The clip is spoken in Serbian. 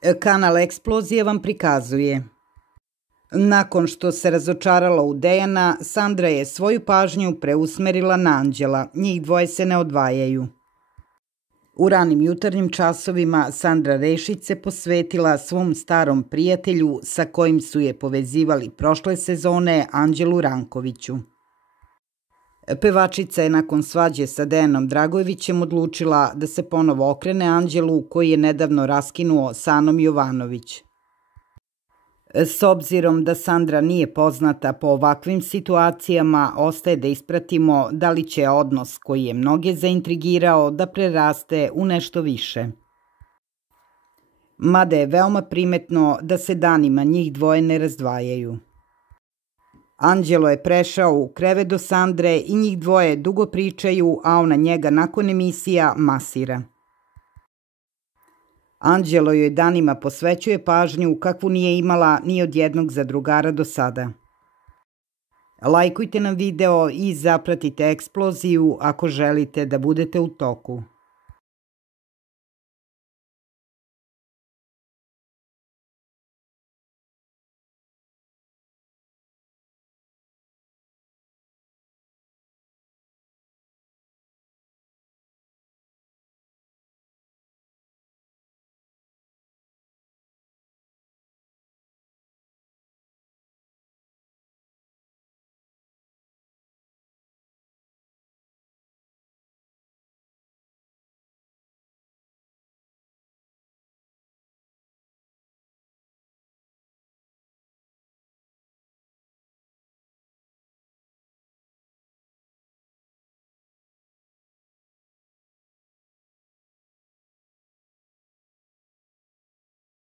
Kanal Eksplozije vam prikazuje. Nakon što se razočarala u Dejana, Sandra je svoju pažnju preusmerila na Anđela. Njih dvoje se ne odvajaju. U ranim jutarnjim časovima Sandra Rešić se posvetila svom starom prijatelju sa kojim su je povezivali prošle sezone, Anđelu Rankoviću. Pevačica je nakon svađe sa Dejanom Dragojevićem odlučila da se ponovo okrene Anđelu, koji je nedavno raskinuo sa Anom Jovanović. S obzirom da Sandra nije poznata po ovakvim situacijama, ostaje da ispratimo da li će odnos koji je mnoge zaintrigirao da preraste u nešto više. Mada je veoma primetno da se danima njih dvoje ne razdvajaju. Anđelo je prešao u krevet do Sandre i njih dvoje dugo pričaju, a ona njega nakon emisija masira. Anđelo joj danima posvećuje pažnju kakvu nije imala ni od jednog zadrugara do sada. Lajkujte nam video i zapratite Eksploziju ako želite da budete u toku.